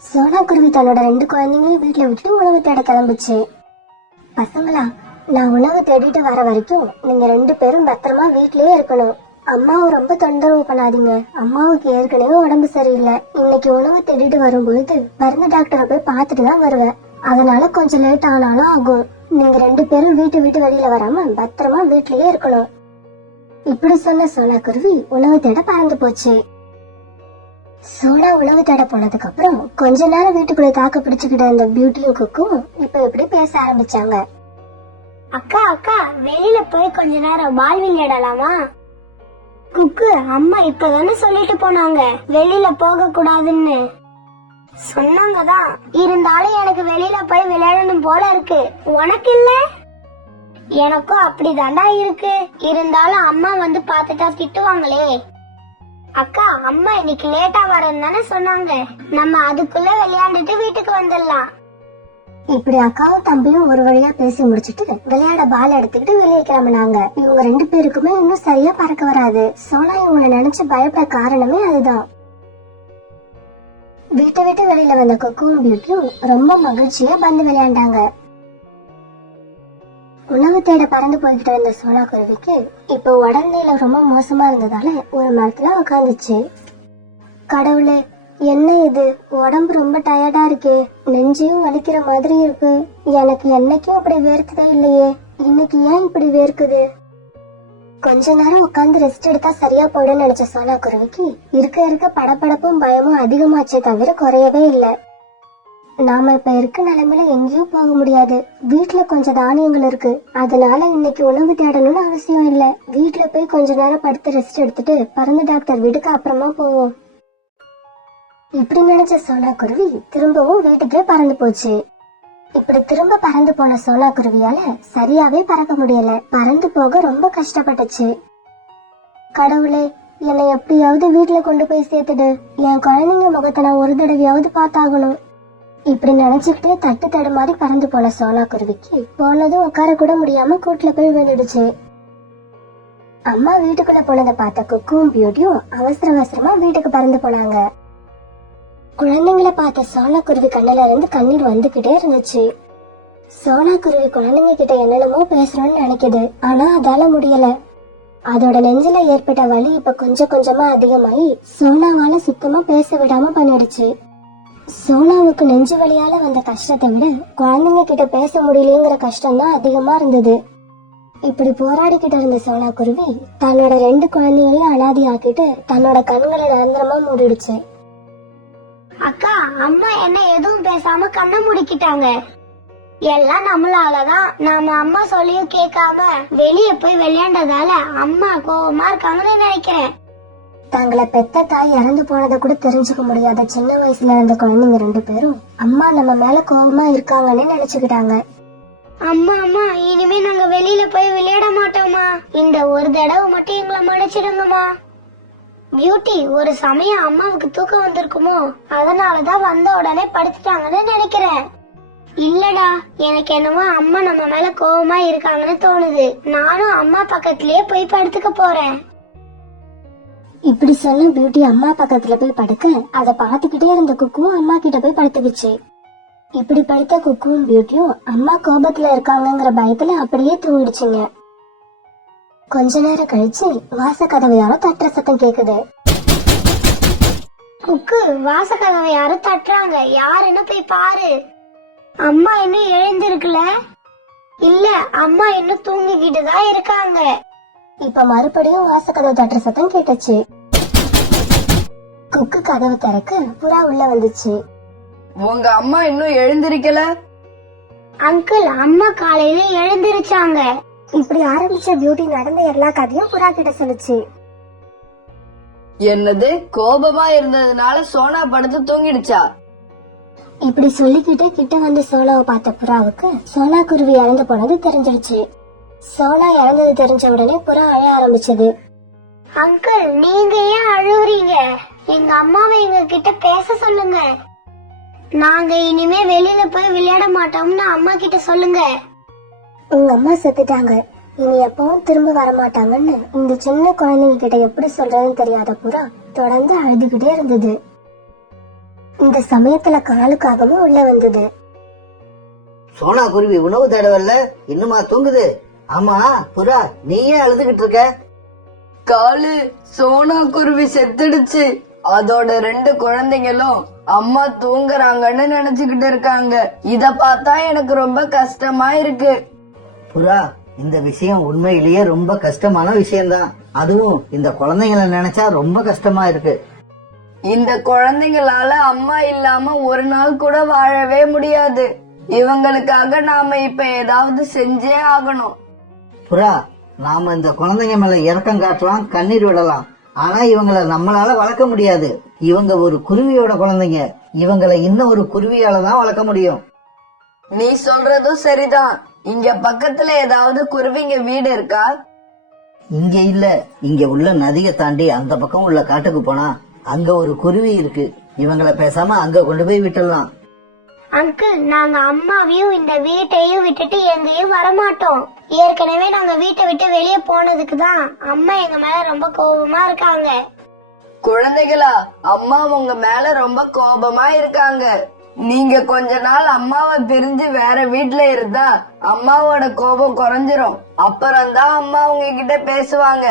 சோனா குருவி தன்னோட 2 குழந்தைங்களையும் வீட்டுல விட்டுட்டு உணவு தேட கிளம்புச்சு. பசங்களா, நான் உணவு தேடிட்டு வர வரைக்கும் நீங்க 2 பேரும் பத்திரமா வீட்லயே இருக்கணும். அம்மாவை ரொம்ப தொந்தரவு பண்ணாதீங்க. அம்மாவுக்கு ஏற்கனவே உடம்பு சரியில்லை. இன்னைக்கு உணவு தேடிட்டு வரும்பொழுது மருந்து டாக்டரை போய் பார்த்துட்டு தான் வருவேன். அதனால கொஞ்சம் லேட் ஆனாலும் ஆகும். நீங்க 2 பேரும் வீட்டு வெளியில வராம பத்திரமா வீட்லயே இருக்கணும். இப்படி சொன்ன சோனா குருவி உணவு தேட பறந்து போச்சு. சோனா உணவு தேட போனதுக்கு அப்புறம் கொஞ்ச நேரம் வீட்டுக்குள்ள தாக்கு பிடிச்சுக்கிட்ட அந்த பியூட்டியும் குக்கும் இப்ப எப்படி பேச ஆரம்பிச்சாங்க. அக்கா அக்கா, வெளியில போய் கொஞ்ச நேரம் பால் விளையாடலாமா? குக்கு, அம்மா இப்பதானே சொல்லிட்டு போனாங்க வெளியில போக கூடாதுன்னு. சொன்னாங்கதான், இருந்தாலும் எனக்கு வெளியில போய் விளையாடணும் போல இருக்கு. உனக்கு இல்ல? எனக்கும் அப்படிதாண்டா இருக்கு. இருந்தாலும் அம்மா வந்து பாத்துட்டா திட்டுவாங்களே. அக்கா, அம்மா இன்னைக்கு லேட்டா வரேன்னு தானே சொன்னாங்க. நம்ம அதுக்குள்ள விளையாண்டுட்டு வீட்டுக்கு வந்துடலாம். இப்படி அக்காவும் தம்பியும் ஒரு வழியா பேசி முடிச்சிட்டு விளையாட பால் எடுத்துக்கிட்டு வெளியே கிளம்பினாங்க. இவங்க 2 பேருக்குமே இன்னும் சரியா பறக்க வராது. சோனா இவங்களை நினைச்சு பயப்பட காரணமே அதுதான். வீட்டை விட்டு வெளியில வந்த கொக்கும் பியூட்டியும் ரொம்ப மகிழ்ச்சியா பந்து விளையாண்டாங்க. உணவு தேட பறந்து போய்கிட்டு இருந்த சோனா குருவிக்கு இப்போ உடல்நிலை ரொம்ப மோசமா இருந்ததால ஒரு மரத்துல உட்காந்துச்சு. கடவுளே, என்ன இது? உடம்பு ரொம்ப டயர்டா இருக்கே, நெஞ்சையும் வலிக்கிற மாதிரி இருக்கு. எனக்கு என்னைக்கும் அப்படி வேர்க்கதே இல்லையே, இன்னைக்கு ஏன் இப்படி வேர்க்குது? கொஞ்ச நேரம் உட்காந்து ரெஸ்ட் எடுத்தா சரியா போயிடும் நினைச்ச சோனா குருவிக்கு இருக்க படபடப்பும் பயமும் அதிகமாச்சே தவிர குறையவே இல்லை. நாம இப்ப இருக்க நிலைமையில எங்கேயும் போக முடியாது. வீட்டுல கொஞ்சம் தானியங்கள் இருக்கு, அதனால இன்னைக்கு உணவு தேடணும்னு அவசியம் இல்ல. வீட்டுல போய் கொஞ்ச நேரம் படுத்து ரெஸ்ட் எடுத்துட்டு பறந்து டாக்டர் வீட்டுக்கு அப்புறமா போவோம். இப்படி நினைச்ச சோனா குருவி திரும்பவும் வீட்டுக்கே பறந்து போச்சு. இப்படி திரும்ப பறந்து போன சோனா குருவியால சரியாவே பறக்க முடியல. பறந்து போக ரொம்ப கஷ்டப்பட்டுச்சு. கடவுளே, என்னை எப்படியாவது வீட்டுல கொண்டு போய் சேர்த்துடு. என் குழந்தைங்க முகத்தை நான் ஒரு தடவையாவது பார்த்தாகணும். இப்படி நினைச்சுக்கிட்டே தட்டு தடுமாறி பறந்து போன சோனா குருவிக்கு போனதும் உட்கார கூட முடியாம கூட்டுல போய் விழுந்துடுச்சு. அம்மா வீட்டுக்குள்ள போனதை பார்த்த குக்கும் பியூட்டியும் அவசரமா வீட்டுக்கு பறந்து போனாங்க. குழந்தைங்களை பார்த்த சோனா குருவி கண்ணுல இருந்து கண்ணீர் வந்துகிட்டே இருந்துச்சு. சோனா குருவி குழந்தைங்க கிட்ட என்னென்னமோ பேசணும்னு நினைக்குது, ஆனா அதால முடியல. அதோட நெஞ்சில ஏற்பட்ட வலி இப்ப கொஞ்சம் கொஞ்சமா அதிகமாயி சோனாவால சுத்தமா பேச விடாம பண்ணிடுச்சு. சோனாவுக்கு நெஞ்சு வலியால வந்த கஷ்டத்தை விட குழந்தைங்க கிட்ட பேச முடியலங்கிற கஷ்டம் தான் அதிகமா இருந்தது. இப்படி போராடிக்கிட்டு இருந்த சோனா குருவி தன்னோட 2 குழந்தைங்களையும் அனாதி ஆக்கிட்டு தன்னோட கண்களை நிரந்தரமா மூடிடுச்சு. அக்கா, அம்மா என்ன எதுவும் பேசாம கண்ணை முடிக்கிட்டாங்க. எல்லாம் நம்மளாலதான். நாம அம்மா சொல்லியும் கேட்காம வெளியே போய் விளையாண்டதால அம்மா கோவமா இருக்காங்கன்னு நினைக்கிறேன். தங்களை பெத்த தாய் இறந்து போனதை கூட தெரிஞ்சுக்க முடியாத சின்ன வயசுல இருந்த குழந்தைங்க 2 பேரும் அம்மா நம்ம மேல கோவமா இருக்காங்கன்னு நினைச்சுக்கிட்டாங்க. அம்மா அம்மா, இனிமே நாங்க வெளியில போய் விளையாட மாட்டோமா? இந்த ஒரு தடவை மட்டும் எங்களை மன்னிச்சிடுங்கம்மா. பியூட்டி, ஒரு சமயம் அம்மாவுக்கு தூக்கம் வந்திருக்குமோ, அதனாலதான் வந்த உடனே படுத்துட்டாங்கன்னு நினைக்கிறேன். இல்லடா, எனக்கு என்னமோ அம்மா நம்ம மேல கோவமா இருக்காங்கன்னு தோணுது. நானும் அம்மா பக்கத்திலேயே போய் படுத்துக்க போறேன். இப்படி சொன்ன பியூட்டி அம்மா பக்கத்துல போய் படுக்க அதை பாத்துக்கிட்டே இருந்த குக்கும் அம்மா கிட்ட போய் படுத்துக்கிச்சு. இப்படி படுத்த குக்கும் பியூட்டியும் அம்மா கோபத்துல இருக்காங்கிற பயத்துல அப்படியே தூங்கிடுச்சுங்க. கொஞ்ச நேரம் கழிச்சு வாசக்கதவை யாரோ தட்டுற சத்தம் கேக்குது. குக்கு, வாசக்கதவை யாரும் தட்டுறாங்க, யாருன்னு போய் பாரு. அம்மா இன்னும் எழுந்திருக்கல. இல்ல, அம்மா இன்னும் தூங்கிக்கிட்டு தான் இருக்காங்க. இப்ப மறுபடியும் வாசக்கதவு தட்டுற சத்தம் கேட்டுச்சு. குக்கு கதவு திறக்க புறா உள்ள வந்துச்சு. உங்க அம்மா இன்னும் எழுந்திருக்கல? அங்கிள், அம்மா காலையில எழுந்திருச்சாங்க. இப்படி ஆரம்பிச்ச பியூட்டி நடந்த எல்லா கதையும் புறா கிட்ட சொல்லுச்சு. என்னது, கோபமா இருந்ததுனால சோனா படுத்து தூங்கிடுச்சா? இப்படி சொல்லிக்கிட்டு கிட்ட வந்து சோனாவை பார்த்த புறாவுக்கு சோனா குருவி இறந்து போனது தெரிஞ்சிடுச்சு. சோனா இறந்தது தெரிஞ்ச உடனே புறா அழ ஆரம்பிச்சது. அங்கிள், நீங்க ஏன் அழுவுறீங்க? எங்க அம்மாவை எங்க கிட்ட பேச சொல்லுங்க. நாங்க இனிமே வெளியில போய் விளையாட மாட்டோம்னு அம்மா கிட்ட சொல்லுங்க. உங்க அம்மா செத்துட்டாங்க, இனி எப்பவும் திரும்ப வரமாட்டாங்கன்னு இந்த சின்ன குழந்தைங்க கிட்ட எப்படி சொல்றதுன்னு தெரியாத புறா தொடர்ந்து அழுதுகிட்டே இருந்தது. இந்த சமயத்துல காலுக்காகவும் உள்ள வந்தது. சோனா குருவி உணவு தேடவல்ல, இன்னுமா தூங்குது? ஆமா புறா, நீ ஏன் அழுதுகிட்டு இருக்க? காலு, சோனா குருவி செத்துடுச்சு. அதோட 2 குழந்தைங்களும் அம்மா தூங்குறாங்கன்னு நினைச்சுக்கிட்டு இருக்காங்க. இத பார்த்தா எனக்கு ரொம்ப கஷ்டமா இருக்கு. புறா, இந்த விஷயம் உண்மையிலேயே ரொம்ப கஷ்டமான விஷயம்தான். அதுவும் இந்த குழந்தைங்களை நினைச்சா ரொம்ப கஷ்டமா இருக்கு. இந்த குழந்தைங்களால அம்மா இல்லாம ஒரு நாள் கூட வாழவே முடியாது. இவங்களுக்காக நாம இப்ப ஏதாவது செஞ்சே ஆகணும். புறா, நாம இந்த குழந்தைங்க மேல இரக்கம் காட்டலாம், கண்ணீர் விடலாம். ஆனா இவங்களை நம்மளால வளர்க்க முடியாது. இவங்க ஒரு குருவியோட குழந்தைங்க. இவங்களை இன்னும் ஒரு குருவியால தான் வளர்க்க முடியும். நீ சொல்றதும் சரிதான். இங்க பக்கத்துல ஏதாவது குருவிங்க வீடு இருக்கா? இங்க இல்ல. இங்க உள்ள நதியை தாண்டி அந்த பக்கம் உள்ள காட்டுக்கு போனா அங்க ஒரு குருவி இருக்கு. இவங்களை பேசாம அங்க கொண்டு போய் விட்டுடலாம். அங்கிள், நாங்க அம்மாவையும் இந்த வீட்டையும் விட்டுட்டு எங்கேயும் வரமாட்டோம். ஏற்கனவே நாங்க வீட்டை விட்டு வெளியே போனதுக்கு தான் அம்மா எங்க மேல ரொம்ப கோபமா இருக்காங்க. குழந்தைகளா, அம்மா உங்க மேல ரொம்ப கோபமா இருக்காங்க. நீங்க கொஞ்ச நாள் அம்மாவை பிரிஞ்சு வேற வீட்டுல இருந்தா அம்மாவோட கோபம் குறைஞ்சிரும். அப்புறம்தான் அம்மா உங்ககிட்ட பேசுவாங்க.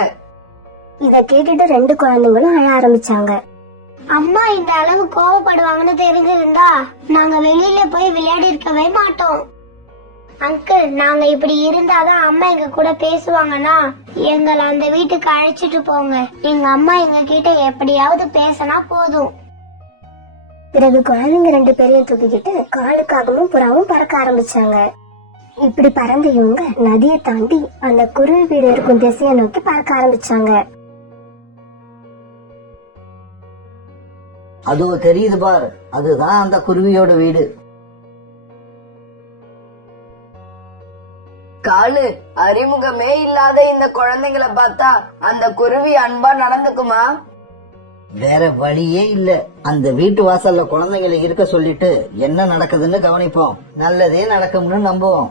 இத கேட்டுட்டு 2 குழந்தைங்களும் அழ ஆரம்பிச்சாங்க. அம்மா இந்த அளவு கோவப்படுவாங்கன்னு தெரிஞ்சிருந்தா நாங்க வெளியில போய் விளையாடி இருக்கவே மாட்டோம். அங்கிள், நாங்க இப்படி இருந்தாதான் அம்மா எங்க கூட பேசுவாங்கன்னா எங்களை அந்த வீட்டுக்கு அழைச்சிட்டு போங்க. எங்க அம்மா எங்க கிட்ட எப்படியாவது பேசினா போதும். பிறகு குழந்தைங்க 2 பேரையும் தூக்கிக்கிட்டு காலுக்காகவும் புறாவும் பறக்க ஆரம்பிச்சாங்க. இப்படி பறந்த இவங்க நதியை தாண்டி அந்த குருவி வீடு இருக்கும் திசையை நோக்கி பறக்க ஆரம்பிச்சாங்க. அதோ தெரியுது பார், அதுதான் அந்த குருவியோட வீடு. காலு, அறிமுகமே இல்லாத இந்த குழந்தைங்களை பார்த்தா அந்த குருவி அன்பா நடந்துக்குமா? வேற வழியே இல்ல. அந்த வீட்டு வாசல்ல குழந்தைங்களை இருக்க சொல்லிட்டு என்ன நடக்குதுன்னு கவனிப்போம். நல்லதே நடக்கும்னு நம்புவோம்.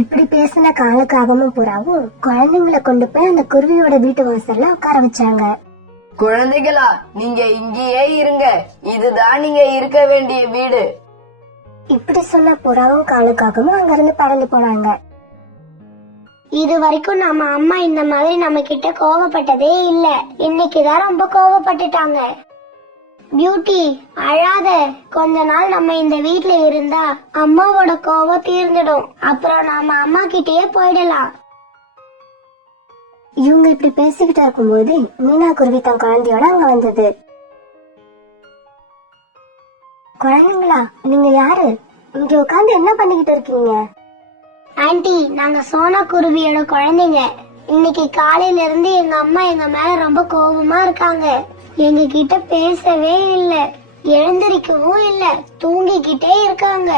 இப்படி பேசின காலுக்காகவும் புறாவும் குழந்தைங்களை கொண்டு போய் அந்த குருவியோட வீட்டு வாசல்ல உட்கார வச்சாங்க. குழந்தைகளா, நீங்க இங்கேயே இருங்க. இதுதான் நீங்க இருக்க வேண்டிய வீடு. இப்படி சொன்ன புறாவும் காலுக்காகவும் அங்கிருந்து பறந்து போனாங்க. இது வரைக்கும் நம்ம அம்மா இந்த மாதிரி நம்ம கிட்ட கோவப்பட்டதே இல்ல. இன்னைக்குதான் ரொம்ப கோவப்பட்டுட்டாங்க. பியூட்டி, அழாத. கொஞ்ச நாள் நம்ம இந்த வீட்ல இருந்தா அம்மாவோட கோவம் தீர்ந்துடும். அப்புறம் நாம அம்மா கிட்டயே போயிடலாம். இவங்க இப்படி பேசிக்கிட்டு இருக்கும்போது மீனா குருவி தன் குழந்தையோட அங்க வந்தது. குழந்தைங்களா, நீங்க யாரு? இங்க உட்கார்ந்து என்ன பண்ணிக்கிட்டு இருக்கீங்க? ஆன்ட்டி, நாங்க சோனா குருவியோட குழந்தைங்க. இன்னைக்கு காலையில இருந்து எங்க அம்மா எங்க மேல ரொம்ப கோபமா இருக்காங்க. எங்க கிட்ட பேசவே இல்ல, எழுந்திருக்கவும் இல்ல, தூங்கிக்கிட்டே இருக்காங்க.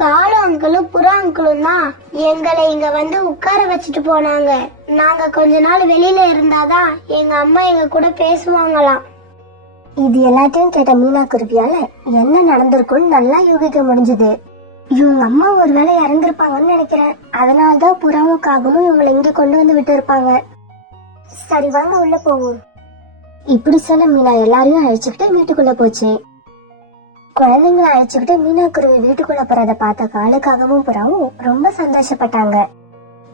காலு அங்கிளும் புறா அங்கிளும் தான் எங்களை இங்க வந்து உட்கார வச்சுட்டு போனாங்க. நாங்க கொஞ்ச நாள் வெளியில இருந்தாதான் எங்க அம்மா எங்க கூட பேசுவாங்களாம். இது எல்லாத்தையும் கேட்ட மீனா குருவியால என்ன நடந்திருக்கும்னு நல்லா யூகிக்க முடிஞ்சது. இவங்க அம்மா ஒருவேளை இறந்திருப்பாங்கன்னு நினைக்கிறேன். அதனாலதான் புறாவும் காகமும் இவங்களை இங்க கொண்டு வந்து விட்டு இருப்பாங்க. சரி, வாங்க உள்ள போவோம். இப்படி சொன்ன மீனா எல்லாரையும் அழைச்சுக்கிட்டு வீட்டுக்குள்ள போச்சு. குழந்தைங்களை அழைச்சுக்கிட்டு மீனா குருவி வீட்டுக்குள்ள போறத பார்த்த காலுக்காகவும் புறாவும் ரொம்ப சந்தோஷப்பட்டாங்க.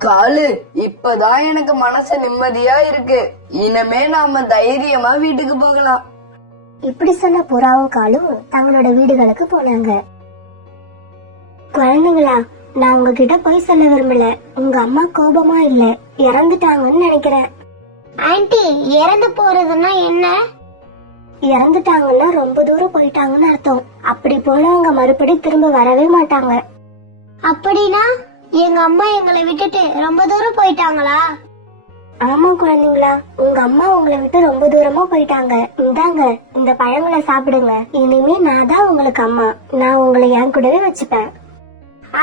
காலு, இப்பதான் எனக்கு மனசு நிம்மதியா இருக்கு. இனிமே நாம தைரியமா வீட்டுக்கு போகலாம். இப்படி சொன்ன புறாவும் காலும் தங்களோட வீடுகளுக்கு போனாங்க. குழந்தைங்களா, நான் உங்ககிட்ட போய் சொல்ல விரும்பல. உங்க அம்மா கோபமா இல்ல, இறந்துட்டாங்கன்னு நினைக்கிறேன். ஆன்ட்டி, இறந்து போறதுன்னா என்ன? இறந்துட்டாங்கன்னா ரொம்ப தூரம் போயிட்டாங்கன்னு அர்த்தம். அப்படி போனவங்க மறுபடி திரும்ப வரவே மாட்டாங்க. அப்படின்னா எங்க அம்மா எங்களை விட்டுட்டு ரொம்ப தூரம் போயிட்டாங்களா? ஆமா குழந்தைங்களா, உங்க அம்மா உங்களை விட்டு ரொம்ப தூரமா போயிட்டாங்க. இந்தாங்க, இந்த பழங்களை சாப்பிடுங்க. இனிமே நான் தான் உங்களுக்கு அம்மா. நான் உங்களை என் கூடவே வச்சுப்பேன்.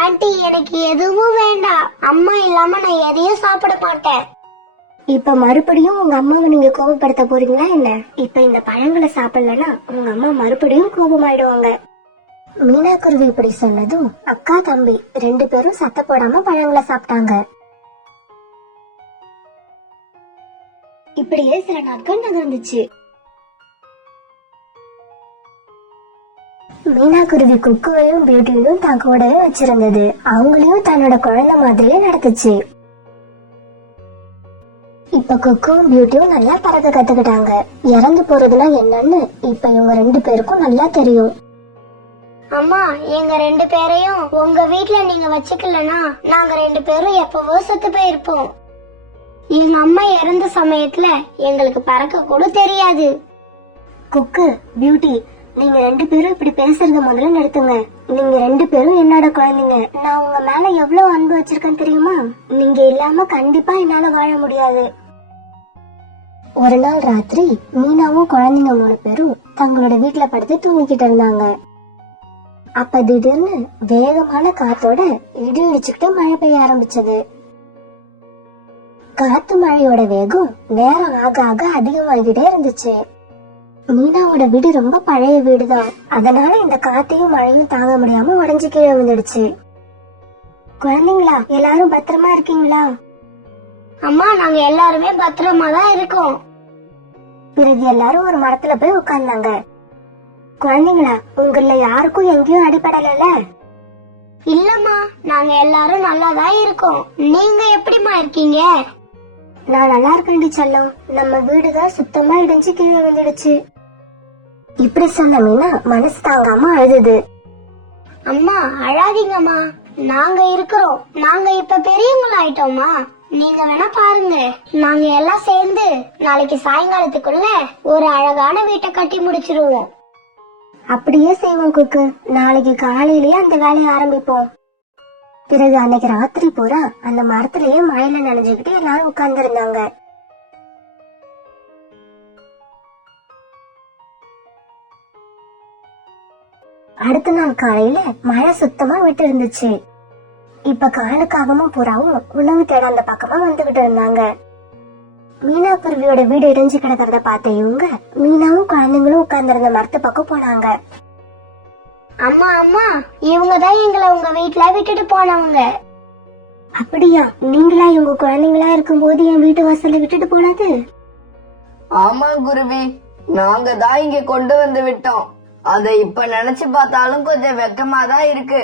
ஆன்ட்டி, எனக்கு எதுவும் வேண்டாம். அம்மா இல்லாம நான் எதையும் சாப்பிட மாட்டேன். இப்ப மறுபடியும் உங்க அம்மாவை நீங்க கோபப்படுத்த போறீங்களா என்ன? இப்ப இந்த பழங்களை சாப்பிடலன்னா உங்க அம்மா மறுபடியும் கோபமாயிடுவாங்க. மீனா குருவி இப்படி சொன்னதும் அக்கா தம்பி 2 பேரும் சத்த போடாம பழங்களை சாப்பிட்டாங்க. இப்படியே சில நாட்கள் நகர்ந்துச்சு. மீனா குருவி குக்குவையும் பியூட்டியையும் தன் கூடவே வச்சிருந்தது. அவங்களையும் தன்னோட குழந்தை மாதிரியே நடத்துச்சு. இப்ப குக்கும் பியூட்டியும் நல்லா பறக்க கத்துக்கிட்டாங்க. இறந்து போறதுனா என்னன்னு இப்ப இவங்க 2 பேருக்கும் நல்லா தெரியும். அம்மா, எங்க 2 பேரையும் உங்க வீட்ல நீங்க வச்சுக்கலனா நாங்க 2 பேரும் எப்பவோ செத்து போயிருப்போம். எங்க அம்மா இறந்த சமயத்துல எங்களுக்கு பறக்க கூட தெரியாது. குக்கு, பியூட்டி, நீங்க 2 பேரும் இப்படி பேசுறத முதல்ல நிறுத்துங்க. நீங்க 2 பேரும் என்னோட குழந்தைங்க. நான் உங்க மேல எவ்வளவு அன்பு வச்சிருக்கேன் தெரியுமா? நீங்க இல்லாம கண்டிப்பா என்னால வாழ முடியாது. ஒரு நாள் ராத்திரி மீனாவும் குழந்தைங்க 3 பேரும் தங்களோட வீட்டுல படுத்து தூங்கிக்கிட்டு இருந்தாங்க. அப்ப திடீர்னு வேகமான காத்தோட இடி இடிச்சுக்கிட்டு மழை பெய்ய ஆரம்பிச்சது. காத்து மழையோட வேகம் நேரம் ஆக ஆக அதிகமாகிட்டே இருந்துச்சு. மீனாவோட வீடு ரொம்ப பழைய வீடுதான். அதனால இந்த காத்தையும் மழையும் தாங்க முடியாம உடைஞ்சு கீழே விழுந்துடுச்சு. குழந்தைங்களா, எல்லாரும் பத்திரமா இருக்கீங்களா? அம்மா, நாங்க எல்லாருமே பத்திரமா தான் இருக்கோம். பிறகு எல்லாரும் ஒரு மரத்துல போய் உட்கார்ந்தாங்க. குழந்தைங்களா, உங்கள யாருக்கும் எங்கேயும் அடிபடல? இல்லம்மா, நாங்க எல்லாரும் நல்லாதான் இருக்கோம். நீங்க எப்படிமா இருக்கீங்க? நான் நல்லா இருக்கேன்டி செல்லம். நம்ம வீடுதான் சுத்தமா இடிஞ்சு கீழே விழுந்துடுச்சு. இப்படி சொன்ன மீனா மனசு தாங்காம அழுதுது. அம்மா, அழாதீங்கம்மா, நாங்க இருக்கிறோம். நாங்க இப்ப பெரியவங்களாயிட்டோமா. நீங்க வேணா பாருங்க, நாங்க எல்லாம் சேர்ந்து நாளைக்கு சாயங்காலத்துக்குள்ள ஒரு அழகான வீட்டை கட்டி முடிச்சிருவோம். அப்படியே செய்வோம் குக்கு. நாளைக்கு காலையிலேயே அந்த வேலையை ஆரம்பிப்போம். பிறகு அன்னைக்கு ராத்திரி பூரா அந்த மரத்திலேயே மழையில நனைஞ்சுக்கிட்டு எல்லாரும் உட்கார்ந்து இருந்தாங்க. அடுத்த நாள் காலையில மழை சுத்தமா விட்டு இருந்துச்சு. இப்ப காலுக்காகவும் புறாவும் உணவு தேட அந்த பக்கமா வந்துகிட்டு இருந்தாங்க. மீனா குருவியோட வீடு இடிஞ்சு கிடக்கிறத பார்த்த இவங்க மீனாவும் குழந்தைங்களும் உட்கார்ந்து இருந்த மரத்து பக்கம் போனாங்க. அம்மா, அம்மா, இவங்க தான் எங்களை உங்க வீட்டுல விட்டுட்டு போனவங்க. அப்படியா? நீங்களா இவங்க குழந்தைங்களா இருக்கும் போது என் வீட்டு வாசல்ல விட்டுட்டு போனது? ஆமா குருவி, நாங்க தான் இங்க கொண்டு வந்து விட்டோம். அத இப்ப நினைச்சு பார்த்தாலும் கொஞ்சம் வெக்கமா தான் இருக்கு.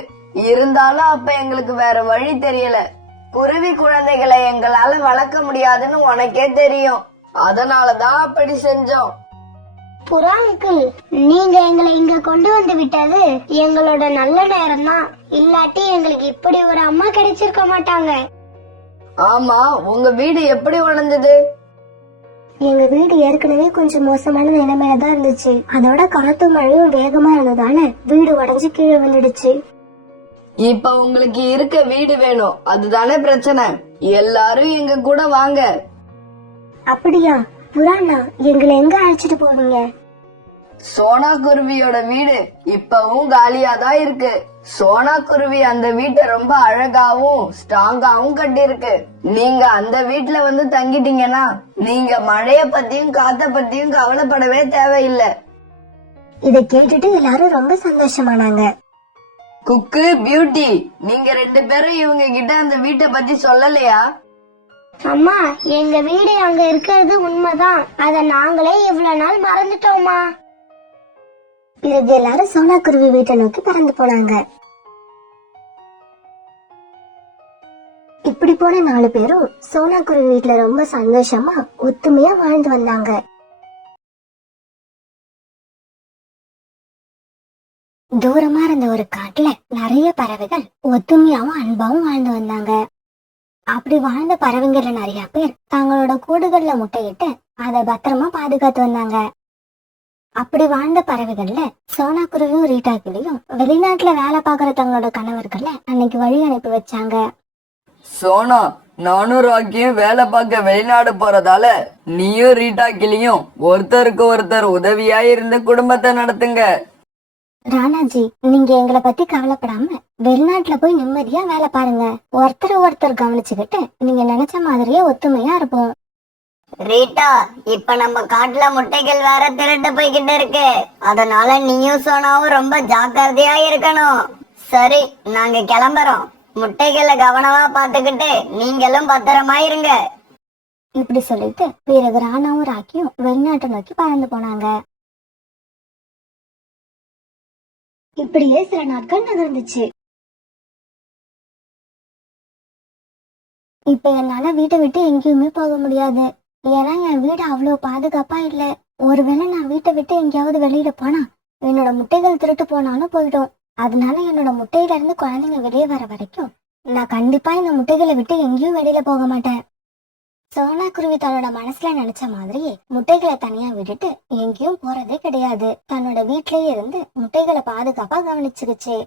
இருந்தாலும் அப்ப எங்களுக்கு வேற வழி தெரியல. குருவி குழந்தைகளை எங்களால வளர்க்க முடியாதுன்னு உனக்கே தெரியும். அதனாலதான் அப்படி செஞ்சோம். புறா அங்கிள், நீங்க எங்களை இங்க கொண்டு வந்து விட்டது எங்களோட நல்ல நேரம் தான். இல்லாட்டி எங்களுக்கு இப்படி ஒரு அம்மா கிடைச்சிருக்க மாட்டாங்க. ஆமா, உங்க வீடு எப்படி உடைஞ்சது? எங்க வீடு ஏற்கனவே கொஞ்சம் மோசமான நிலைமையில தான் இருந்துச்சு. அதோட காத்து மழையும் வேகமா இருந்ததால வீடு உடைஞ்சு கீழே வந்துடுச்சு. இப்ப உங்களுக்கு இருக்க வீடு வேணும், அதுதானே பிரச்சனை. எல்லாரும் எங்க கூட வாங்க. அப்படியா? புராணா, எங்களை எங்க அழைச்சிட்டு போவீங்க? சோனா குருவியோட வீடு இப்பவும் காலியா தான் இருக்கு. சோனா குருவி அந்த வீட்டை ரொம்ப அழகாவும் ஸ்ட்ராங்காவும் கட்டி இருக்கு. நீங்க அந்த வீட்டுல வந்து தங்கிட்டீங்கன்னா நீங்க மழைய பத்தியும் காத்த பத்தியும் கவலைப்படவே தேவையில்லை. இத கேட்டுட்டு எல்லாரும் ரொம்ப சந்தோஷமானாங்க. குக்கு, பியூட்டி, நீங்க 2 பேரும் இவங்க கிட்ட அந்த வீட்டை பத்தி சொல்லலையா? அம்மா, எங்க வீடு அங்க இருக்கிறது உண்மைதான். அத நாங்களே இவ்வளவு நாள் மறந்துட்டோமா. பிறகு எல்லாரும் சோனா குருவி வீட்டை நோக்கி பறந்து போனாங்க. இப்படி போன 4 பேரும் சோனா குருவி வீட்டுல ரொம்ப சந்தோஷமா ஒத்துமையா வாழ்ந்து வந்தாங்க. தூரமா இருந்த ஒரு காட்டுல நிறைய பறவைகள் ஒத்துமையாவும் அன்பாவும் வாழ்ந்து வந்தாங்க. அப்படி வாழ்ந்த பறவைங்கள்ல நிறைய பேர் தங்களோட கூடுகள்ல முட்டையிட்டு அதை பத்திரமா பாதுகாத்து வந்தாங்க. அப்படி வாழ்ந்த பறவைகள்ல சோனா குருவியும் ரீட்டா கிளியும் வெளிநாட்டுல வேலை பாக்குற தங்களோட கணவர்கள அன்னைக்கு வழி அனுப்பி வச்சாங்க. சோனா, நானும் ராக்கியும் வேலை பார்க்க வெளிநாடு போறதால நீயும் ரீட்டா கிளியும் ஒருத்தருக்கு ஒருத்தர் உதவியா இருந்து குடும்பத்தை நடத்துங்க. ராணாஜி, நீங்க எங்களை பத்தி கவலைப்படாம வெளிநாட்டுல போய் நிம்மதியா வேலை பாருங்க. ஒருத்தர் கவனிச்சுக்கிட்டு நீங்க நினைச்ச மாதிரியே ஒத்துமையா இருப்போம். ரீட்டா, இப்ப நம்ம காட்டுல முட்டைகள் வேற திருட்டு போய்கிட்டு இருக்கு. அதனால நீயும் சோனாவும் ரொம்ப ஜாக்கிரதையா இருக்கணும். சரி, நாங்க கிளம்புறோம். முட்டைகளை கவனமா பாத்துக்கிட்டு நீங்களும் பத்திரமா இருங்க. இப்படி சொல்லிட்டு பிறகு ராணாவும் ராக்கியும் வெளிநாட்டை நோக்கி பறந்து போனாங்க. இப்படியே சில நாட்கள் நகர்ந்துச்சு. இப்ப என்னால வீட்டை விட்டு எங்கேயுமே போக முடியாது. ஏன்னா என் வீடு அவ்வளவு பாதுகாப்பா இல்ல. ஒருவேளை நான் வீட்டை விட்டு எங்கேயாவது வெளியில போனா என்னோட முட்டைகள் திருட்டு போனாலும் போயிடும். அதனால என்னோட முட்டையில இருந்து குழந்தைங்க வெளியே வர வரைக்கும் நான் கண்டிப்பா இந்த முட்டைகளை விட்டு எங்கேயும் வெளியில போக மாட்டேன். சோனா குருவி தன்னோட மனசுல நினைச்ச மாதிரி முட்டைகளை தனியா விட்டுட்டு எங்கேயும் போறதே கிடையாது. தன்னோட வீட்லயே இருந்து முட்டைகளை பாதுகாப்பா கவனிச்சுக்கிச்சு.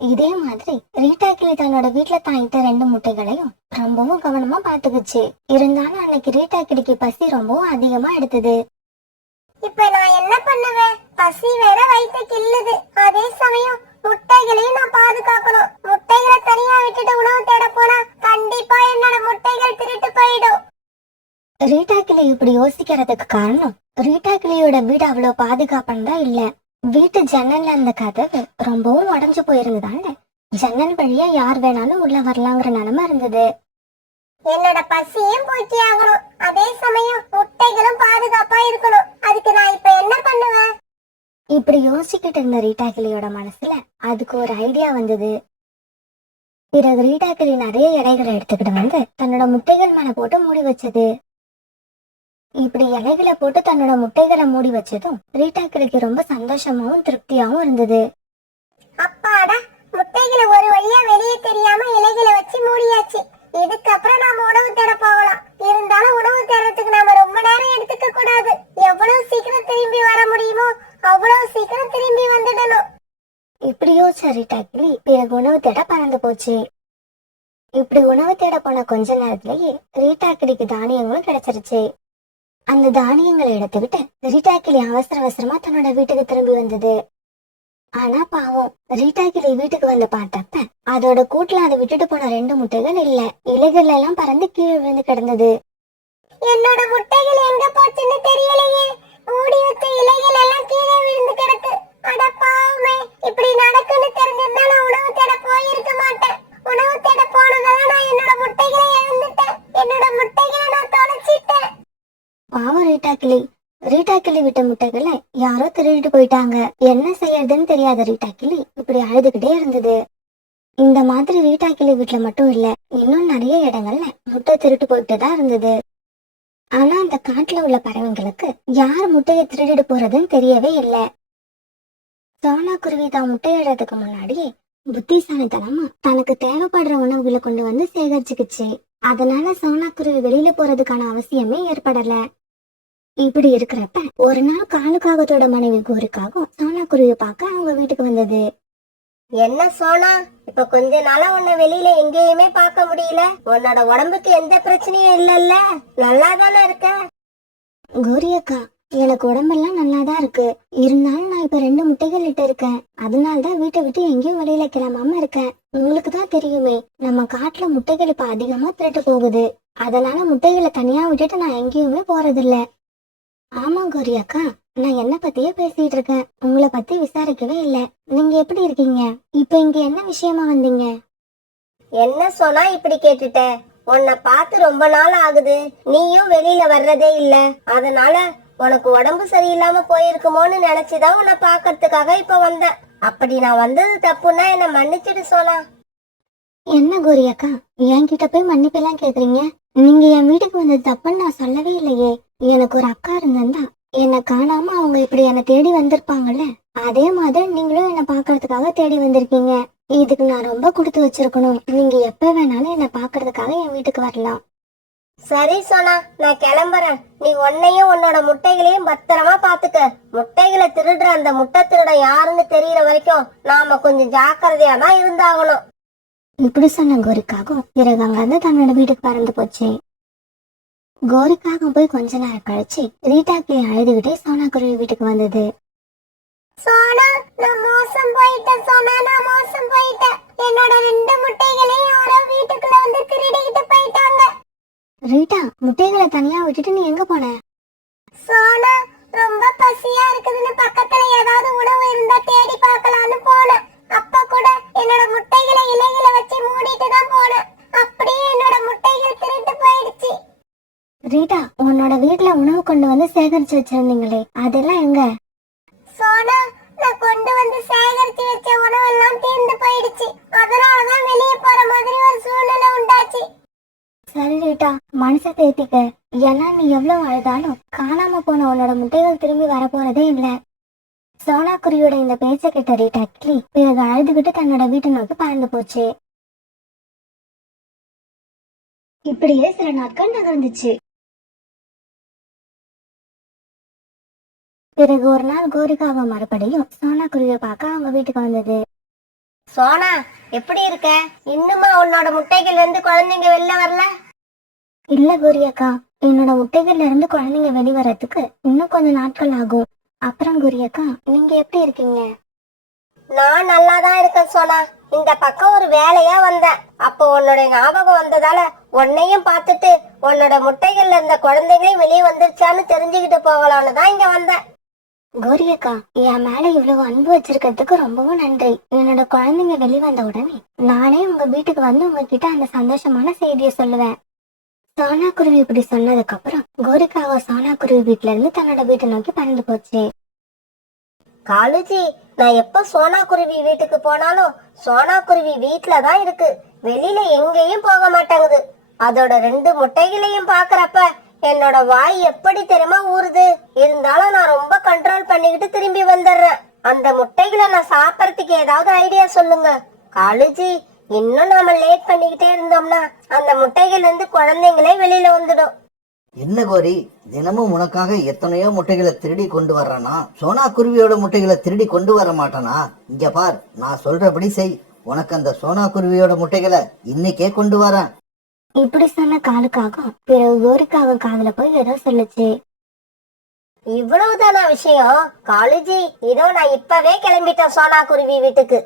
இதே மாதிரி ரீட்டா கிளி தன்னோட வீட்டுல தாங்கிட்ட 2 முட்டைகளையும் ரொம்பவும் கவனமா பாத்துக்குச்சு. இருந்தாலும் அன்னைக்கு ரீட்டா கிளிக்கு பசி ரொம்பவும் அதிகமா எடுத்தது. இப்ப நான் என்ன பண்ணுவேன்? பசி வேற வயித்தை கிள்ளுது. அதே சமயம் முட்டைகளையும் நான் பாதுகாக்கணும். முட்டைகளை தனியா விட்டுட்டு உணவு தேட போனா கண்டிப்பா என்னோட முட்டைகள் திருட்டு போயிடும். ரீட்டா கிளி இப்படி யோசிக்கிறதுக்கு காரணம் ரீட்டா கிளியோட வீடு அவ்வளவு பாதுகாப்பானதா இல்ல. வீட்டு ஜன்னல்ல அந்த கதவு ரொம்பவும் உடைஞ்சு போயிருந்ததால ஜன்னல் வழியா யார் வேணாலும் உள்ள வரலாங்கிற நிலைமை இருந்தது. என்னோட பசியும் போக்கி ஆகணும். அதே சமயம் முட்டைகளும் பாதுகாப்பா இருக்கணும். அதுக்கு நான் இப்ப என்ன பண்ணுவேன்? இப்படி யோசிக்கிட்டு இருந்த ரீட்டா கிளியோட மனசுல அதுக்கு ஒரு ஐடியா வந்தது. பிறகு ரீட்டா கிளி நிறைய இலைகளை எடுத்துக்கிட்டு வந்து தன்னோட முட்டைகள் மேல போட்டு மூடி வச்சது. இப்படி இலைகளை போட்டு தன்னோட முட்டைகளை மூடி வச்சதும் ரீட்டா கிளிக்கு ரொம்ப சந்தோஷமாவும் திருப்தியாவும் இருந்தது. அப்பாடா, முட்டைகளை ஒரு வழியா வெளியே தெரியாம இலைகளை வச்சு மூடியாச்சு. இதுக்கப்புறம் நாம உணவு தேட போகலாம். இருந்தாலும் உணவு தேடுறதுக்கு நாம ரொம்ப நேரம் எடுத்துக்க கூடாது. எவ்வளவு சீக்கிரம் திரும்பி வர முடியுமோ அவ்வளவு சீக்கிரம் திரும்பி வந்துடணும். இப்படியோ ரீட்டா கிளி பிறகு உணவு தேட பறந்து போச்சு. இப்படி உணவு தேட போன கொஞ்ச நேரத்திலேயே ரீட்டா கிளிக்கு தானியங்களும் கிடைச்சிருச்சு. அந்த தானியங்களை எடுத்துக்கிட்டு ரீட்டா கிளி அவசர அவசரமா தன்னோட வீட்டுக்கு திரும்பி வந்தது. ஆனா பாவம், ரீட்டா கிளி வீட்டுக்கு வந்து பார்த்தப்ப அதோட கூட்டுல அதை விட்டுட்டு போன 2 முட்டைகள் இல்ல. இலைகள் எல்லாம் பறந்து கீழே விழுந்து கிடந்தது. என்னோட முட்டைகள் எங்க போச்சுன்னு தெரியலையே. மூடி வச்ச இலைகள் எல்லாம் கீழே விழுந்து கிடக்கு. அட பாவமே, இப்படி நடக்குன்னு தெரிஞ்சிருந்தா நான் உணவு தேட போயிருக்க மாட்டேன். உணவு தேட போனதெல்லாம் நான் என்னோட முட்டைகளை இழந்துட்டேன். என்னோட முட்டைகளை நான் தொலைச்சிட்டேன். பாவம் ரீட்டா கிளி விட்ட முட்டைகளை யாரோ திருடிட்டு போயிட்டாங்க. என்ன செய்யறதுன்னு தெரியாத ரீட்டா கிளி இப்படி அழுதுகிட்டே இருந்தது. இந்த மாதிரி ரீட்டா கிளி வீட்டுல மட்டும் இல்ல, இன்னும் நிறைய இடங்கள்ல முட்டை திருட்டு போயிட்டு தான் இருந்தது. ஆனா அந்த காட்டுல உள்ள பறவைங்களுக்கு யார் முட்டையை திருடிட்டு போறதுன்னு தெரியவே இல்லை. சோனா குருவி தான் முட்டையிடறதுக்கு முன்னாடியே புத்திசாலித்தனமா தனக்கு தேவைப்படுற உணவுகளை கொண்டு வந்து சேகரிச்சுக்குச்சு. அதனால சோனா குருவி வெளியில போறதுக்கான அவசியமே ஏற்படல. இப்படி இருக்கிறப்ப ஒரு நாள் காலுக்காகத்தோட மனைவி கோரிக்காகவும் சோனா குருவி பார்க்க அவங்க வீட்டுக்கு வந்தது. என்ன சோனா, இப்ப கொஞ்ச நாளா உன்னை வெளியில எங்கேயுமே பார்க்க முடியல. உன்னோட உடம்புக்கு எந்த பிரச்சனையும் இல்லல்ல? நல்லா தானே இருக்க? கோரி அக்கா, எனக்கு உடம்பெல்லாம் நல்லாதான் இருக்கு. இருந்தாலும் நான் இப்ப 2 முட்டைகள் இட்டு இருக்கேன். அதனாலதான் வீட்டை விட்டு எங்கேயும் வெளியில கிளம்பாம இருக்கேன். உங்களுக்கு தான் தெரியுமே, நம்ம காட்டுல முட்டைகள் இப்ப அதிகமா திருட்டு போகுது. அதனால முட்டைகளை தனியா விட்டுட்டு நான் எங்கேயுமே போறதில்ல. ஆமா கோரி அக்கா, நான் என்ன பத்தியே பேசிட்டு இருக்கேன். உங்களை பத்தி விசாரிக்கவே இல்ல. நீங்க எப்படி இருக்கீங்க? இப்ப இங்க என்ன விஷயமா வந்தீங்க? என்ன சோனா இப்படி கேட்டுட்ட? உன்னை பார்த்து ரொம்ப நாள் ஆகுது. நீயும் வெளியில வர்றதே இல்ல. அதனால உனக்கு உடம்பு சரியில்லாம போயிருக்குமோன்னு நினைச்சுதான் உன்னை பாக்கறதுக்காக இப்ப வந்தேன். அப்படி நான் வந்தது தப்புன்னா என்ன மன்னிச்சிடு சோனா. என்ன கோரி அக்கா, என்கிட்ட போய் மன்னிப்பெல்லாம் கேக்குறீங்க? நீங்க என் வீட்டுக்கு வந்தது தப்புன்னு நான் சொல்லவே இல்லையே. எனக்கு ஒரு அக்கா இருந்திருந்தா என்னை காணாம அவங்க இப்படி என்னை தேடி வந்திருப்பாங்கல்ல. அதே மாதிரி நீங்களும் என்னை பாக்குறதுக்காக தேடி வந்திருக்கீங்க. இதுக்கு நான் ரொம்ப கொடுத்து வச்சிருக்கணும். நீங்க எப்ப வேணாலும் என்னை பாக்குறதுக்காக என் வீட்டுக்கு வரலாம். சரி சோனா, நான் கிளம்புறேன். நீ உன்னையும் உன்னோட முட்டைகளையும் பத்திரமா பாத்துக்க. முட்டைகளை திருடுற அந்த முட்டை திருட யாருன்னு தெரியற வரைக்கும் நாம கொஞ்சம் ஜாக்கிரதையா தான் இருந்தாகணும். இப்படி சொன்ன கோரிக்காகவும் பிறகு அங்கிருந்து தன்னோட வீட்டுக்கு பறந்து போச்சு. கோரிக்காகவும் போய் கொஞ்ச நேரம் கழிச்சு ரீட்டா கிளி அழுதுகிட்டே சோனா குருவி வீட்டுக்கு வந்தது. சோனா, நான் மோசம் போயிட்டேன். சோனா, நான் மோசம் போயிட்டேன். என்னோட 2 முட்டைகளையும் யாரோ வீட்டுக்குள்ள வந்து திருடிக்கிட்டு போயிட்டாங்க. ரீட்டா, முட்டைகளை தனியா விட்டுட்டு நீ எங்க போன? சோனா, ரொம்ப பசியா இருக்குதுன்னு பக்கத்துல ஏதாவது உணவு இருந்தா தேடி பார்க்கலான்னு போனேன். அப்ப கூட என்னோட முட்டைகளை இலைகளை வச்சு மூடிட்டு தான் போனேன். அப்படியே என்னோட முட்டைகள் திருட்டு போயிடுச்சு. ரீட்டா, உன்னோட வீட்டுல உணவு கொண்டு வந்து சேகரிச்சு வச்சிருந்தீங்களே, அதெல்லாம் எங்க? சோனா, நான் கொண்டு வந்து சேகரிச்சு வச்ச உணவெல்லாம் தீர்ந்து போயிடுச்சு. அதனாலதான் வெளியே போற மாதிரி ஒரு சூழ்நிலை உண்டாச்சு. சரி ரீட்டா, மனச தேத்திக்க. ஏன்னா நீ எவ்வளவு அழுதாலும் காணாம போன உன்னோட முட்டைகள் திரும்பி வரப்போறதே இல்ல. சோனா குருவியோட இந்த பேச்ச கேட்ட ரீட்டா கிளி பிறகு அழுதுகிட்டு தன்னோட வீட்டை நோக்கி பறந்து போச்சு. இப்படியே சில நாட்கள் நகர்ந்துச்சு. பிறகு ஒரு நாள் கோரிக்காக மறுபடியும் சோனா குருவியை பார்க்க அவங்க வீட்டுக்கு வந்தது. சோனா, எப்படி இருக்க? இன்னுமா உன்னோட முட்டைகள் இருந்து குழந்தைங்க வெளில வரல? இல்ல கோரி அக்கா, என்னோட முட்டைகள்ல இருந்து குழந்தைங்க வெளிவரத்துக்கு இன்னும் கொஞ்சம் நாட்கள் ஆகும். அப்புறம் கோரி அக்கா, நீங்க எப்படி இருக்கீங்க? நான் நல்லாதான் இருக்கேன் சோனா. இந்த பக்கம் ஒரு வேலையா வந்தேன். அப்போ உன்னோட ஞாபகம் வந்ததால உன்னையும் பார்த்துட்டு உன்னோட முட்டைகள்ல இருந்த குழந்தைகளையும் வெளியே வந்துருச்சான்னு தெரிஞ்சுக்கிட்டு போகலான்னு தான் இங்க வந்தேன். கோரி அக்கா, என் மேல இவ்வளவு அன்பு வச்சிருக்கிறதுக்கு ரொம்பவும் நன்றி. என்னோட குழந்தைங்க வெளிவந்த உடனே நானே உங்க வீட்டுக்கு வந்து உங்ககிட்ட அந்த சந்தோஷமான செய்தியை சொல்லுவேன். சோனா குருவி இப்படி சொன்னதுக்கு அப்புறம் கோரிக்காக சோனா குருவி வீட்டுல இருந்து தன்னோட வீட்டை நோக்கி பறந்து போச்சு. காலுஜி, நான் எப்ப சோனா குருவி வீட்டுக்கு போனாலும் சோனா குருவி வீட்டுல தான் இருக்கு. வெளியில எங்கேயும் போக மாட்டேங்குது. அதோட 2 முட்டைகளையும் பாக்குறப்ப என்னோட வாய் எப்படி தெரியுமா ஊறுது. இருந்தாலும் நான் ரொம்ப கண்ட்ரோல் பண்ணிக்கிட்டு திரும்பி வந்துடுறேன். அந்த முட்டைகளை நான் சாப்பிடறதுக்கு ஏதாவது ஐடியா சொல்லுங்க காலுஜி. இன்னும் நாம லேட் பண்ணிக்கிட்டே இருந்தோம்னா அந்த முட்டைகள் இருந்து குழந்தைங்களே வெளியில வந்துடும். என்ன கோரி, தினமும் உனக்காக எத்தனையோ முட்டைகளை திருடி கொண்டு வர்றானா? சோனா குருவியோட முட்டைகளை திருடி கொண்டு வர மாட்டானா? இங்க பார், நான் சொல்றபடி செய். உனக்கு அந்த சோனா குருவியோட முட்டைகளை இன்னைக்கே கொண்டு வரேன். இப்படி சொன்ன காலுக்காக பிறகு கோரிக்காக காதுல போய் ஏதோ சொல்லுச்சு. இவ்வளவுதானா விஷயம் காலுஜி? இதோ நான் இப்பவே கிளம்பிட்டேன் சோனா குருவி வீட்டுக்கு.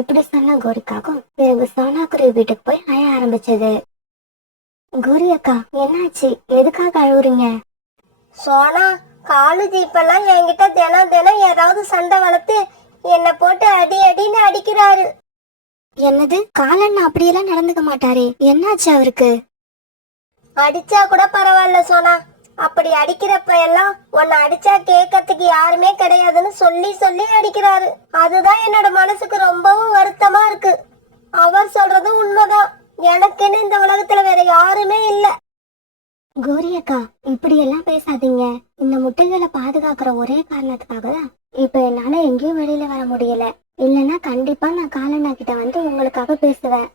இப்படி சொன்ன கோரிக்காக பிறகு சோனா குருவி வீட்டுக்கு போய் அழ ஆரம்பிச்சது. கோரி அக்கா, என்னாச்சு? எதுக்காக அழுவுறீங்க? சோனா, காலுஜி இப்பெல்லாம் என்கிட்ட தினம் தினம் ஏதாவது சண்டை வளர்த்து என்னை போட்டு அடி அடின்னு அடிக்கிறாரு. என்னது? காலண்ணா அப்படியெல்லாம் நடந்துக்க மாட்டாரே, என்னாச்சு அவருக்கு? அடிச்சா கூட பரவாயில்ல சோனா, அப்படி அடிக்கிறப்ப எல்லாம் உன்னை அடிச்சா கேட்கறதுக்கு யாருமே கிடையாதுன்னு சொல்லி சொல்லி அடிக்கிறாரு. அதுதான் என்னோட மனசுக்கு ரொம்பவும் வருத்தமா இருக்கு. அவர் சொல்றதும் உண்மைதான். எனக்குன்னு இந்த உலகத்துல வேற யாருமே இல்ல. கோரி அக்கா, இப்படி எல்லாம் பேசாதீங்க. இந்த முட்டைகளை பாதுகாக்கிற ஒரே காரணத்துக்காக தான் இப்ப என்னால எங்கேயும் வெளியில வர முடியல. இல்லைன்னா கண்டிப்பா நான் காலண்ணா கிட்ட வந்து உங்களுக்காக பேசுவேன்.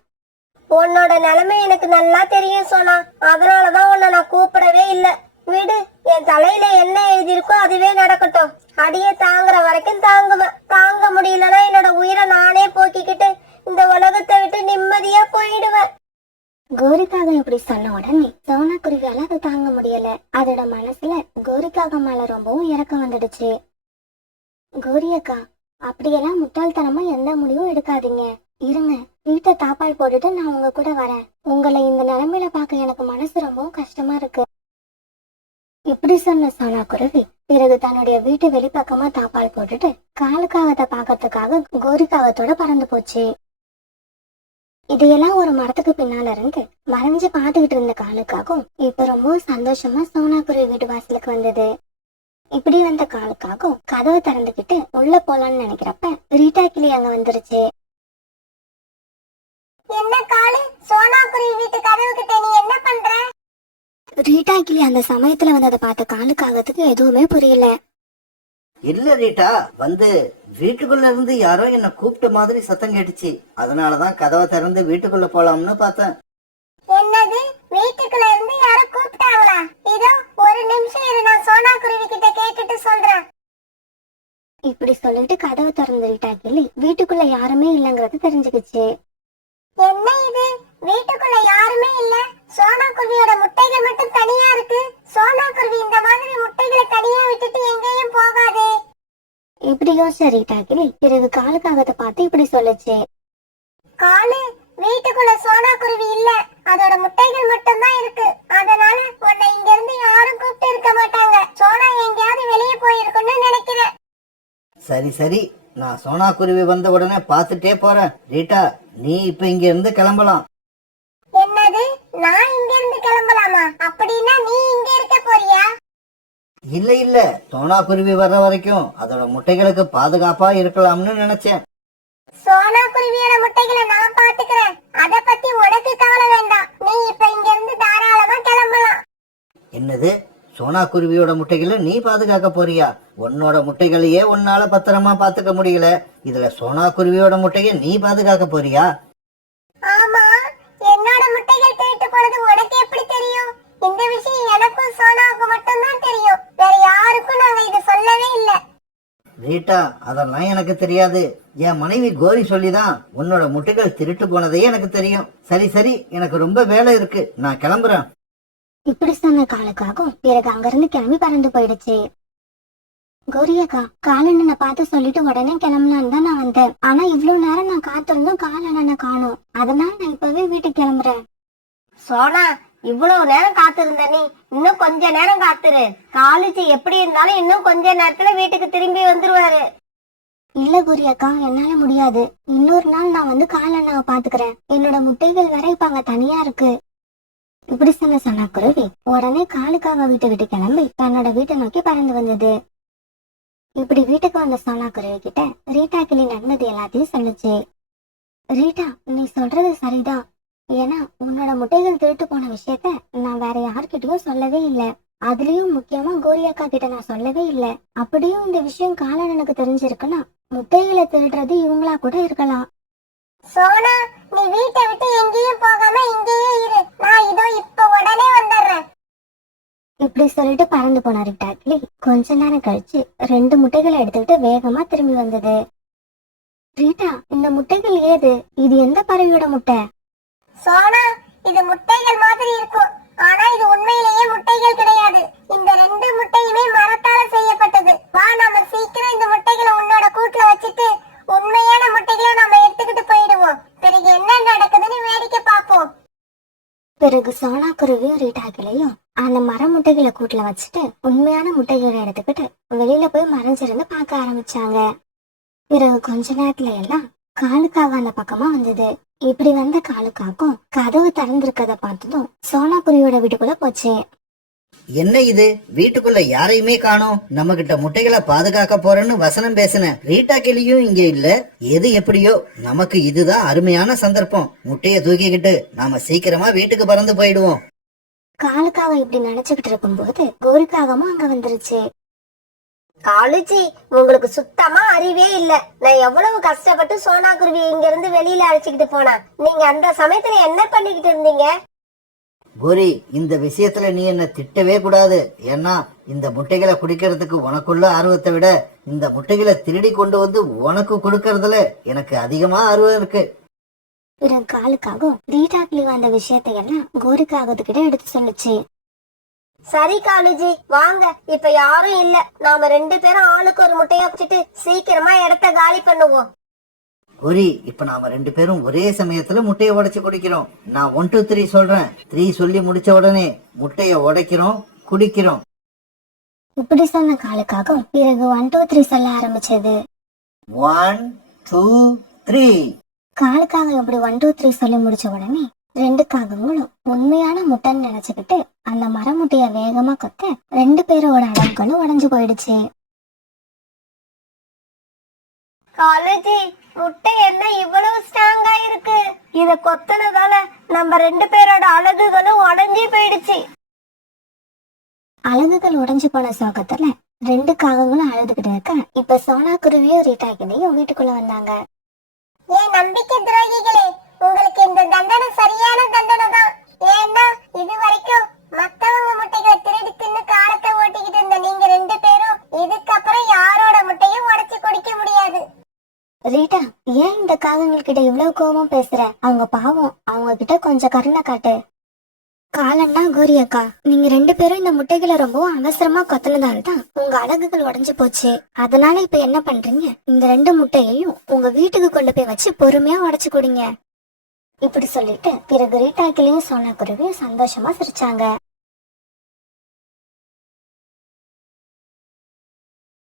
உன்னோட நிலைமை எனக்கு நல்லா தெரியும் சோனா. அதனாலதான் உன்னை நான் கூப்பிடவே இல்ல. விடு, என் தலையில என்ன எழுதியிருக்கோ அதுவே நடக்கட்டும். அடியே தாங்குற வரைக்கும் தாங்குவேன். தாங்க முடியலன்னா என்னோட உயிரை நானே போக்கிக்கிட்டு இந்த உலகத்தை விட்டு நிம்மதியா போயிடுவேன். கோரிக்காக இப்படி சொன்ன உடனே சோனா குருவியால அதை தாங்க முடியல. அதோட மனசுல கோரிக்காக மேல ரொம்பவும் இறக்கம் வந்துடுச்சு. கோரி அக்கா, அப்படியெல்லாம் முட்டாள்தனமா எந்த முடிவும் எடுக்காதீங்க. இருங்க, வீட்டை தாப்பால் போட்டுட்டு நான் உங்க கூட வரேன். உங்களை இந்த நிலைமையில பார்க்க எனக்கு மனசு ரொம்பவும் கஷ்டமா இருக்கு. இப்படி சொன்ன சோனா குருவி பிறகு தன்னுடைய வீட்டு வெளிப்பக்கமா தாப்பால் போட்டுட்டு காலுக்காகத்தை பார்க்கறதுக்காக கோரிக்காகத்தோட பறந்து போச்சு. இதையெல்லாம் ஒரு மரத்துக்கு பின்னால இருந்து மறைஞ்சு பாத்துக்கிட்டு இருந்த காலுக்காகவும் இப்ப ரொம்ப சந்தோஷமா சோனா குருவி வீட்டு வாசலுக்கு வந்தது. இப்படி வந்த காலுக்காகவும் கதவை திறந்துகிட்டு உள்ள போலான்னு நினைக்கிறப்ப ரீட்டா கிளி அங்க வந்துருச்சு. என்ன காலு, சோனா குருவி வீட்டு கதவு கிட்ட நீ என்ன பண்ற? ரீட்டா கிளி அந்த சமயத்துல வந்ததை பார்த்த காலுக்காகத்துக்கு எதுவுமே புரியல. இல்ல ரீட்டா, வந்து வீட்டுக்குள்ள இருந்து யாரோ என்ன கூப்பிட்ட மாதிரி சத்தம் கேட்டுச்சு. அதனாலதான் கதவை திறந்து வீட்டுக்குள்ள போலாம்னு பார்த்தேன். என்னது? வீட்டுக்குள்ள இருந்து யாரோ கூப்பிட்டாங்களா? இதோ ஒரு நிமிஷம் இரு, நான் சோனா குருவி கிட்ட கேட்டுட்டு சொல்றேன். இப்படி சொல்லிட்டு கதவை திறந்து ரீட்டா கிளி வீட்டுக்குள்ள யாருமே இல்லைங்கிறது தெரிஞ்சுக்கிச்சு. என்ன இது? வீட்டுக்குள்ள யாருமே இல்ல. சோனா குருவியோட முட்டைகள் மட்டும் தனியா இருக்கு. சோனா குருவி இந்த மாதிரி முட்டைகளை தனியா விட்டுட்டு எங்கேயும் போகாதே. இப்படி யோசிச்ச ரீட்டா கிளி பிறகு காலுக்காகத்தை பார்த்து இப்படி சொல்லுச்சு. காலு, வீட்டுக்குள்ள சோனா குருவி இல்ல. அதோட முட்டைகள் மட்டும் தான் இருக்கு. அதனால உன்னை இங்க இருந்து யாரும் கூப்பிட்டு இருக்க மாட்டாங்க. சோனா எங்கேயாவது வெளியே போயிருக்குன்னு நினைக்கிறேன். சரி சரி, நான் சோனா குருவி வந்த உடனே பார்த்துட்டே போறேன். ரீட்டா, நீ இப்ப இங்க இருந்து கிளம்பலாம். என்னது? நான் இங்க இருந்து கிளம்பலாமா? அப்படின்னா நீ இங்க இருக்க போறியா? இல்ல இல்ல, சோனா குருவி வர்ற வரைக்கும் அதோட முட்டைகளுக்கு பாதுகாப்பா இருக்கலாம்னு நினைச்சேன். சோனா குருவியோட முட்டைகளை நான் பாத்துக்கிறேன். அத பத்தி உனக்கு கவலை வேண்டாம். நீ இப்ப இங்க இருந்து தாராளமா கிளம்பலாம். என்னது, சோனா குருவியோட முட்டைகளை நீ பாதுகாக்க போறியா? உன்னோட முட்டைகளையே உன்னால பத்திரமா பாத்துக்க முடியல, இதுல சோனா குருவியோட முட்டையை நீ பாதுகாக்க போறியா? ஆமா, என்னோட முட்டைகள் திருட்டு போனது உனக்கு எப்படி தெரியும்? இந்த விஷயம் எனக்கும் சோனாவுக்கு மட்டும்தான் தெரியும். வேற யாருக்கும் நாங்க இது சொல்லவே இல்ல. ரீட்டா, அதெல்லாம் எனக்கு தெரியாது. என் மனைவி கோரி சொல்லிதான் உன்னோட முட்டைகள் திருட்டு போனதே எனக்கு தெரியும். சரி சரி, எனக்கு ரொம்ப வேலை இருக்கு, நான் கிளம்புறேன். இப்படி சொன்ன காலுக்காகும் பிறகு அங்கிருந்து கிளம்பி பறந்து போயிடுச்சு. கோரியக்கா, காலண்ணனை பார்த்து சொல்லிட்டு உடனே கிளம்பலான்னு தான் நான் வந்தேன். ஆனா இவ்வளவு நேரம் நான் காத்திருந்தும் காலண்ணனை காணோம். அதனால நான் இப்பவே வீட்டுக்கு கிளம்புறேன். சோனா, இவ்வளவு நேரம் காத்திருந்த நீ இன்னும் கொஞ்ச நேரம் காத்துரு. காலேஜ் எப்படி இருந்தாலும் இன்னும் கொஞ்ச நேரத்துல வீட்டுக்கு திரும்பி வந்துருவாரு. இல்ல கோரியக்கா, என்னால முடியாது. இன்னொரு நாள் நான் வந்து காலண்ணாவை பாத்துக்கிறேன். என்னோட முட்டைகள் வேற இப்ப அங்க தனியா இருக்கு. இப்படி சொன்ன சோனா குருவி உடனே காலுக்காக வீட்டை விட்டு கிளம்பி தன்னோட வீட்டை நோக்கி பறந்து வந்தது. இப்படி வீட்டுக்கு வந்த சோனா குருவி கிட்ட ரீட்டா கிளி நடந்தது எல்லாத்தையும் சொல்லுச்சு. ரீட்டா, நீ சொல்றது சரிதான். ஏன்னா உன்னோட முட்டைகள் திருட்டு போன விஷயத்த நான் வேற யார்கிட்டயும் சொல்லவே இல்லை. அதுலயும் முக்கியமா கோரியக்கா கிட்ட நான் சொல்லவே இல்லை. அப்படியும் இந்த விஷயம் காலண்ணனுக்கு தெரிஞ்சிருக்குன்னா முட்டைகளை திருடுறது இவங்களா கூட இருக்கலாம். சோனா, நீ வீட்டை விட்டு எங்கேயும் போகாம இங்கேயே இரு. நான் இதோ இப்ப உடனே வந்துடுறேன். இப்படி சொல்லிட்டு பறந்து போன ரீட்டா கிளி கொஞ்ச நேரம் கழிச்சு 2 முட்டைகளை எடுத்துக்கிட்டு வேகமா திரும்பி வந்தது. ரீட்டா, இந்த முட்டைகள் ஏது? இது எந்த பறவையோட முட்டை? சோனா, இது முட்டைகள் மாதிரி இருக்கும். ஆனா இது உண்மையிலேயே முட்டைகள் கிடையாது. இந்த 2 முட்டையுமே மரத்தால செய்யப்பட்டது. வா, நாம சீக்கிரம் இந்த முட்டைகளை உன்னோட கூட்டுல வச்சுட்டு உண்மையான முட்டைகளை நாம எடுத்துக்கிட்டு போயிடுவோம். பிறகு என்ன நடக்குதுன்னு வேடிக்கை பார்ப்போம். பிறகு சோனா குருவியும் ரீட்டா கிளியும் அந்த மர முட்டைகளை கூட்டுல வச்சுட்டு உண்மையான முட்டைகளை எடுத்துக்கிட்டு வெளியில போய் மறைஞ்சிருந்து பார்க்க ஆரம்பிச்சாங்க. பிறகு கொஞ்ச நேரத்துல எல்லாம் காலுக்காக அந்த பக்கமா வந்தது. இப்படி வந்த காலுக்காக்கும் கதவு திறந்திருக்கத பார்த்ததும் சோனா குருவியோட வீட்டுக்குள்ள போச்சு. என்ன இது, வீட்டுக்குள்ள யாரையுமே காணோம். நம்ம கிட்ட முட்டைகளை பாதுகாக்க போறேன்னு வசனம் பேசின ரீட்டா கிளியும் இங்க இல்ல. எது எப்படியோ நமக்கு இதுதான் அருமையான சந்தர்ப்பம். முட்டைய தூக்கிக்கிட்டு நாம சீக்கிரமா வீட்டுக்கு பறந்து போயிடுவோம். காலுக்காக இப்படி நினைச்சுக்கிட்டு இருக்கும்போது கோரிக்காகமும் அங்க வந்துருச்சு. காலுச்சி, உங்களுக்கு சுத்தமா அறிவே இல்ல. நான் எவ்வளவு கஷ்டப்பட்டு சோனா குருவி இங்க இருந்து வெளியில அழைச்சிக்கிட்டு போனா. நீங்க அந்த சமயத்துல என்ன பண்ணிக்கிட்டு இருந்தீங்க? கோரி, இந்த விஷயத்துல நீ என்ன திட்டவே கூடாது. ஏன்னா இந்த முட்டைகளை குடிக்கிறதுக்கு உனக்குள்ள ஆர்வத்தை விட இந்த முட்டைகளை திருடி கொண்டு வந்து உனக்கு கொடுக்கறதுல எனக்கு அதிகமா ஆர்வம் இருக்கு. பிறகு காலுக்காகவும் ரீட்டா கிளி வந்த விஷயத்தையெல்லாம் கோரிக்காகத்துக்கிட்ட எடுத்து சொல்லுச்சு. சரி காலுஜி, வாங்க. இப்ப யாரும் இல்ல. நாம 2 பேரும் ஆளுக்கு ஒரு முட்டைய வச்சுட்டு சீக்கிரமா இடத்த காலி பண்ணுவோம். கோரி, இப்ப நாம 2 பேரும் ஒரே சமயத்துல முட்டையை உடைச்சு குடிக்கிறோம். நான் 1 2 3 சொல்றேன். 3 சொல்லி முடிச்ச உடனே முட்டைய உடைக்கிறோம், குடிக்கிறோம். இப்படி சொன்ன காலுக்காகவும் பிறகு 1 2 3 சொல்ல ஆரம்பிச்சது. 1 2 3. காலுக்காக இப்படி 1 2 3 சொல்லி முடிச்ச உடனே 2 காகங்களும் உண்மையான முட்டைன்னு நினைச்சுக்கிட்டு அந்த மர முட்டைய வேகமா கொத்த 2 பேரோட அடங்களும் உடைஞ்சு போயிடுச்சு. காலுஜி, முட்டை என்ன இவ்வளவு ஸ்ட்ராங்கா இருக்கு? இத கொத்தனதால நம்ம 2 பேரோட அழகுகளும் உடைஞ்சு போயிடுச்சு. அழகுகள் உடைஞ்சு போன சோகத்துல 2 காகங்களும் அழுதுகிட்டு இருக்க இப்ப சோனா குருவியும் ரீட்டா கிளியும் வீட்டுக்குள்ள வந்தாங்க. ஏன் நம்பிக்கை துரோகிகளே, உங்களுக்கு இந்த தண்டனை சரியான தண்டனை தான். ஏன்னா இது வரைக்கும் மத்தவங்க முட்டைகளை திருடி தின்னு காலத்தை ஓட்டிக்கிட்டு இருந்த நீங்க 2 பேரும் இதுக்கப்புறம் யாரோட முட்டையும் உடைச்சு குடிக்க முடியாது. ரீட்டா, ஏன் இந்த காகங்கள் கிட்ட இவ்வளவு கோபம் பேசுற? அவங்க பாவம், அவங்க கிட்ட கொஞ்சம் கருணை காட்டு. காலண்ணா, கோரி அக்கா, நீங்க 2 பேரும் இந்த முட்டைகளை ரொம்பவும் அவசரமா கொத்தினதால தான் உங்க அழகுகள் உடைஞ்சு போச்சு. அதனால இப்ப என்ன பண்றீங்க? இந்த 2 முட்டையையும் உங்க வீட்டுக்கு கொண்டு போய் வச்சு பொறுமையா உடைச்சு குடிங்க. இப்படி சொல்லிட்டு பிறகு ரீட்டா கிளியும் சோனா குருவியும் சந்தோஷமா சிரிச்சாங்க.